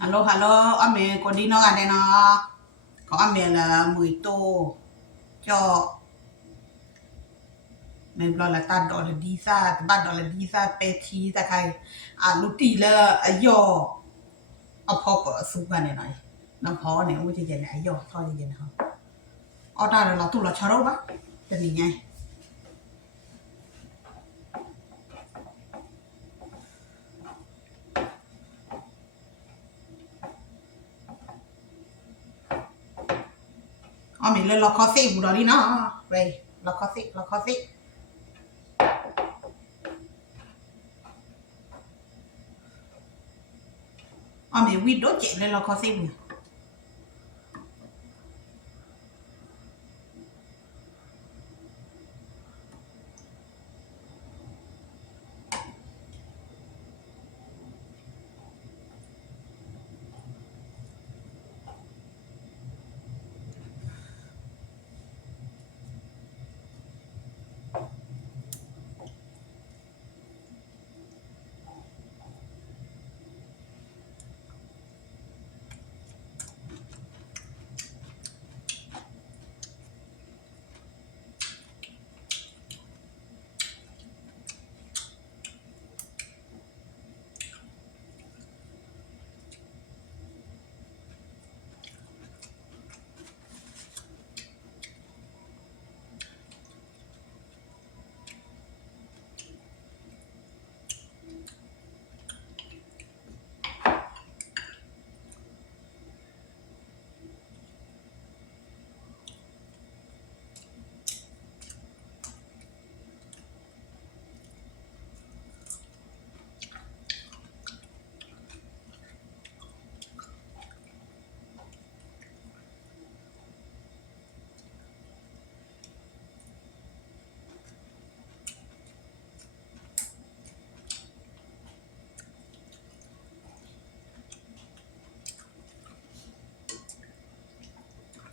Alo, alo, ame có đi nó à đây nó. Có ame là 10 tô cho mình lo là ta đỏ là đi ra, ta đỏ là đi ra pe chi ta khai. À lúc tí là ayo, ở phó có su cái này này. Nó phó này ông chỉ dạy là ayo thôi thì dạy không. Ở đây là tụ là chả đâu bác. Cho nên ngay. Ame lên lo khó xí bù đó đi nó. Vậy, lo khó xí, lo khó xí. Ame quýt đốt chạy lên lo khó xí bù.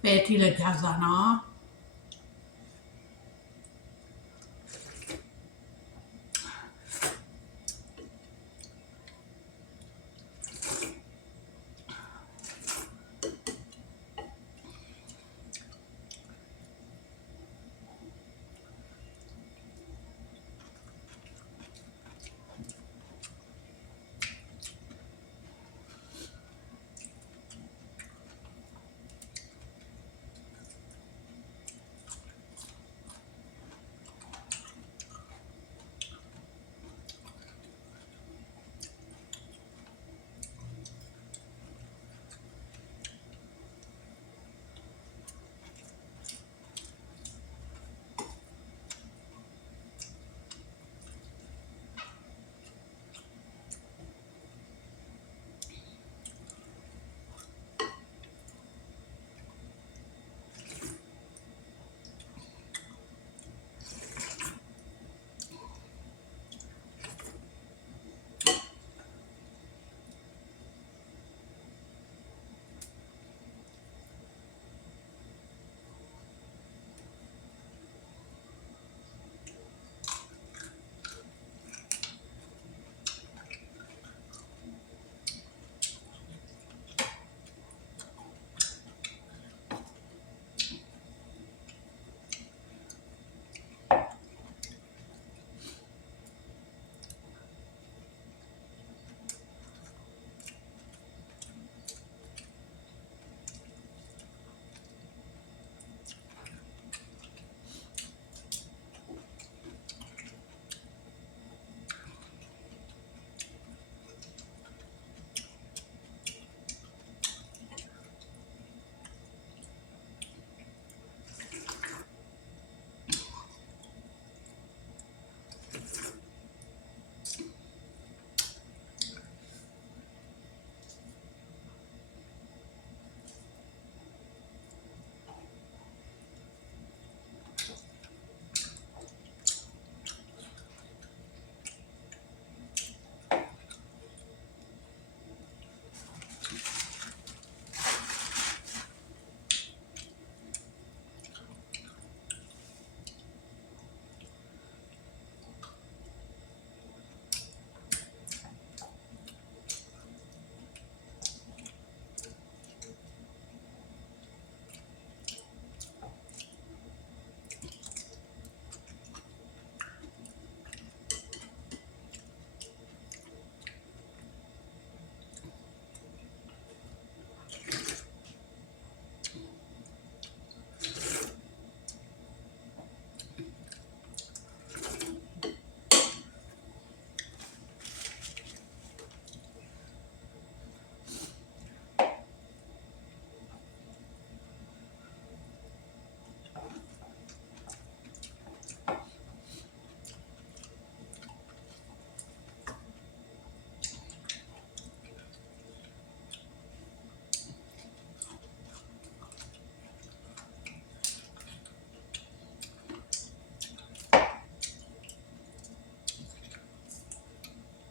Pe thì là chả giả nó.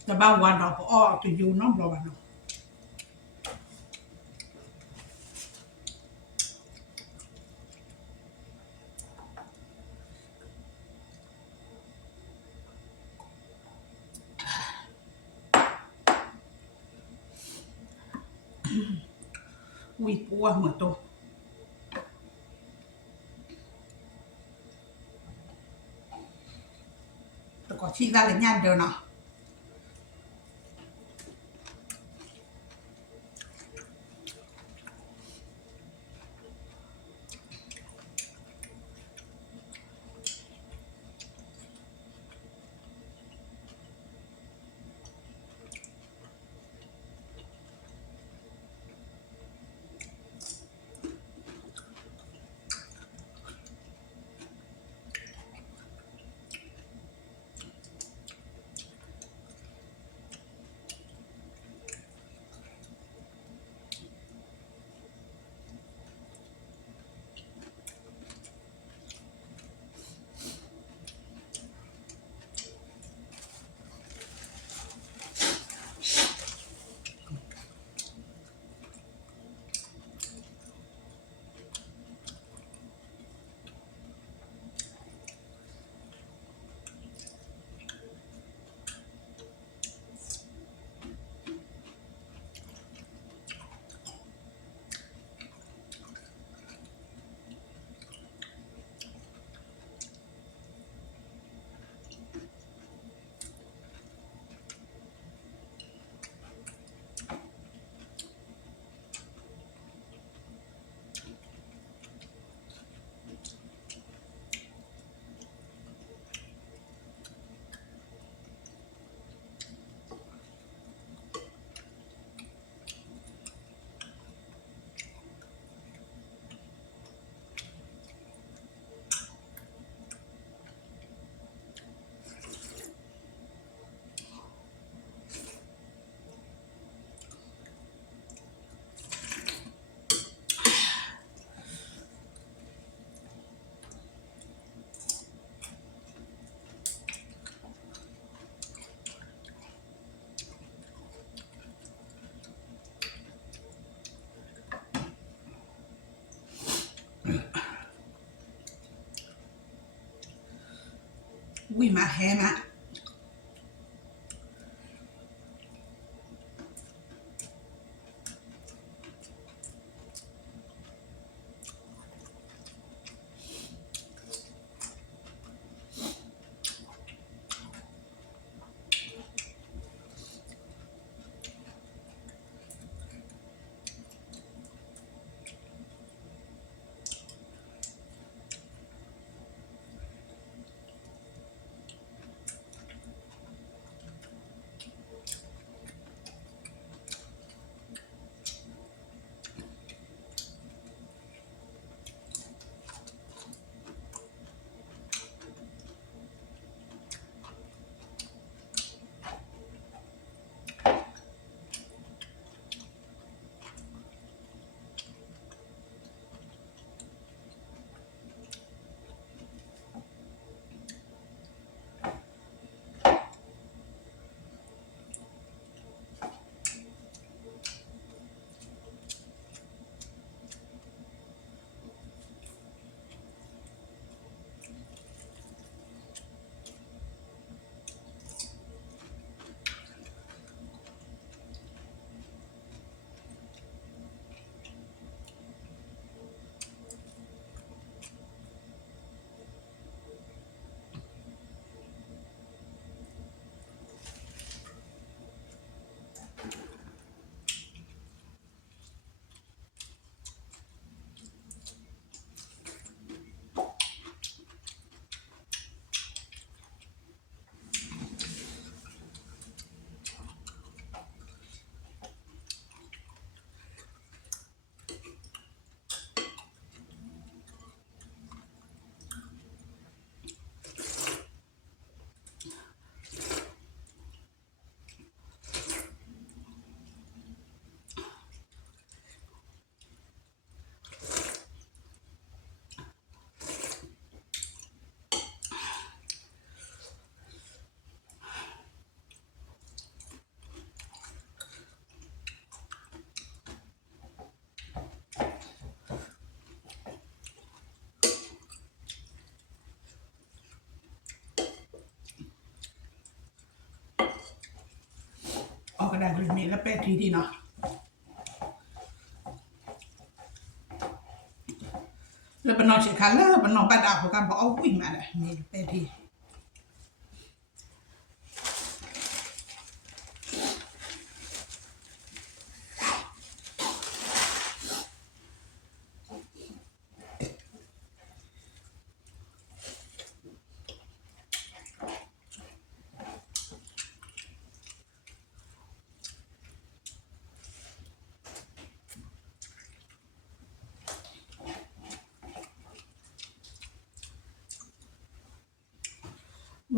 about one of all to you no problem วิปัวเหมือนตัวแต่ก็ชี้ได้เลยงานเดียวเนาะวิมาแฮมะ ก็ได้เลยนี่แล้วเป็ดทีดีเนาะแล้วเป็นนอนเฉยคันแล้วเป็นนอนปัดดาวของกันบอกเอาวิ่งมาเลยนี่เป็ดที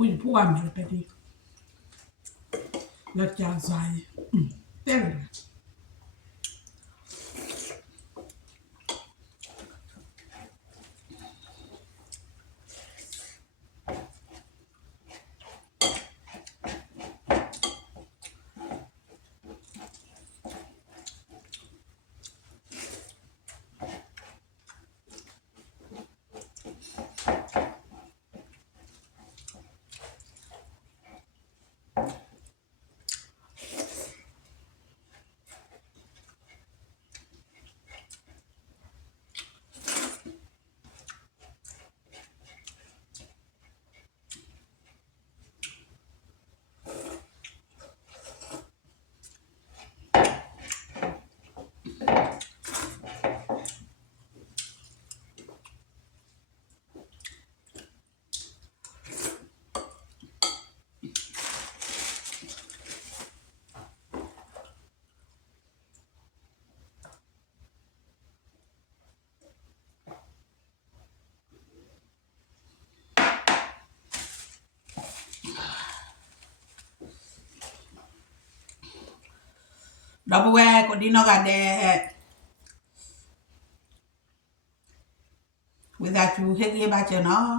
วิ่งพวกมันเป็ดทีแล้วจะใส่เต้นdopo che continua a cadere without you hit about you know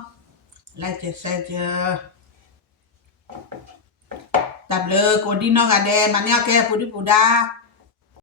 like you said tập lơ continua a cadere mà neo che pudi puda